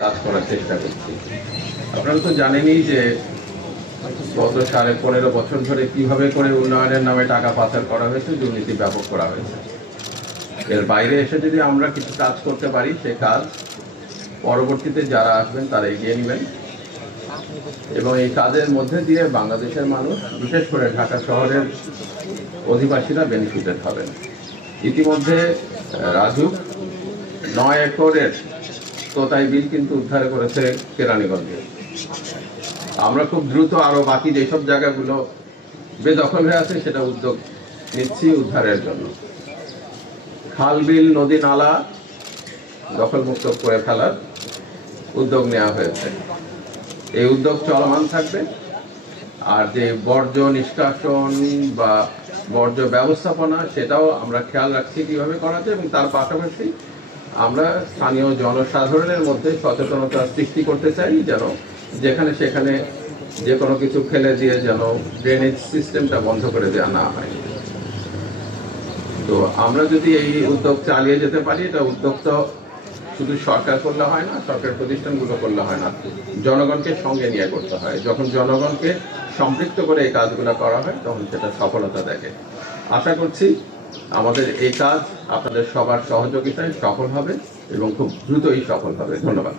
কাজ করার চেষ্টা করছি। আপনারা তো জানেনই যে গত 15.5 বছর ধরে কিভাবে করে উন্নয়নের নামে টাকা পাচার করা হয়েছে, দুর্নীতি ব্যাপক করা হয়েছে। এর বাইরে এসে যদি আমরা কিছু কাজ করতে পারি, সেই কাজ পরবর্তীতে যারা আসবেন তারা এগিয়ে নেবেন এবং এই কাজের মধ্যে দিয়ে বাংলাদেশের মানুষ, বিশেষ করে ঢাকা শহরের অধিবাসীরা বেনিফিটেড হবেন। ইতিমধ্যে রাজু 9 একরের তোতাই বিল কিন্তু উদ্ধার করেছে কেরানীগঞ্জে। আমরা খুব দ্রুত আরো বাকি যেসব জায়গাগুলো বেদখল হয়ে আছে সেটা উদ্যোগ নিচ্ছি উদ্ধারের জন্য। খাল বিল নদী নালা দখলমুক্ত করে ফেলার উদ্যোগ নেওয়া হয়েছে। এই উদ্যোগ চলমান থাকবে। আর যে বর্জ্য নিষ্কাশন বা বর্জ্য ব্যবস্থাপনা, সেটাও আমরা খেয়াল রাখছি কিভাবে করা যায় এবং তার পাশাপাশি আমরা স্থানীয় জনসাধারণের মধ্যে সচেতনতা সৃষ্টি করতে চাই, যেন যেখানে সেখানে যে কোনো কিছু ফেলে দিয়ে যেন ড্রেনেজ সিস্টেমটা বন্ধ করে দেওয়া না হয়। তো আমরা যদি এই উদ্যোগ চালিয়ে যেতে পারি, এটা উদ্যোগটা শুধু সরকার করলে হয় না, সরকার প্রতিষ্ঠানগুলো করলে হয় না, জনগণকে সঙ্গে নিয়ে করতে হয়। যখন জনগণকে সম্পৃক্ত করে এই কাজগুলো করা হয় তখন সেটা সফলতা দেখে। আশা করছি আমাদের এই কাজ আপনাদের সবার সহযোগিতায় সফল হবে এবং খুব দ্রুতই সফল হবে। ধন্যবাদ।